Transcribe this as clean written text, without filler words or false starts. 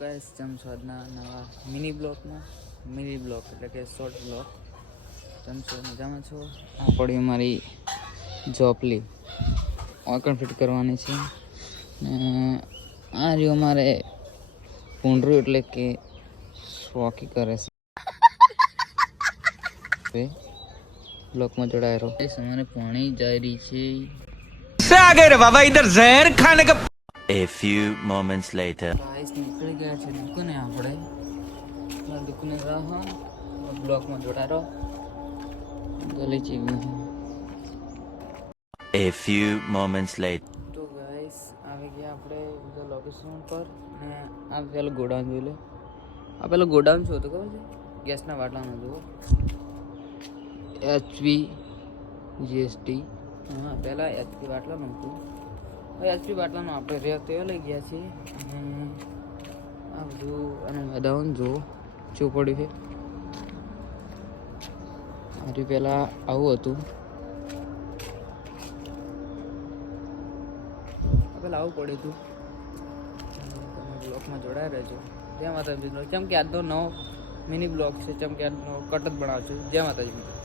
Guys જમ છો આજના નવા મિની બ્લોક એટલે કે શોર્ટ બ્લોક. જમ છો મજામાં છો? આ પડી અમારી જોપલી ઓકણ ફિટ કરવાની છે ને આ રહ્યું અમારે પૂંડરું એટલે કે શોકી કરે છે. બ્લોકમાં જોડાયેલો અમારે પાણી જાય રહી છે. आ गए रे बाबा इधर जहर खाने का. A few moments later. Guys નીકળી ગયા છે દુકાને. આપણે દુકાને રાહ બ્લોકમાં જોડાયેલો ગલી છે. A few moments later. તો ગાઈસ આવી ગયા આપણે બીજા લોકેશન પર ને આ પેલું ગોડાઉન જોઈ લે. આ પેલું ગોડાઉન શું હતું ખબર છે? ગેસના બાટલાનું જુઓ, HP GST. હા પહેલાં HP બાટલાનું હતું. હવે HP બાટલાનું આપણે રેત એ લઈ ગયા છીએ અને આ બધું એનું મેદાન જુઓ ચોપડી છે. આથી પહેલાં આવું હતું, પેલા આવું પડ્યું હતું. તમે બ્લોકમાં જોડાયા રહેજો. જય માતાજી મિત્રો. કેમ કે આજનો નવો મિની બ્લોક છે, કેમ કે આજનો કટ જ બનાવું છું. જય માતાજી મિત્રો.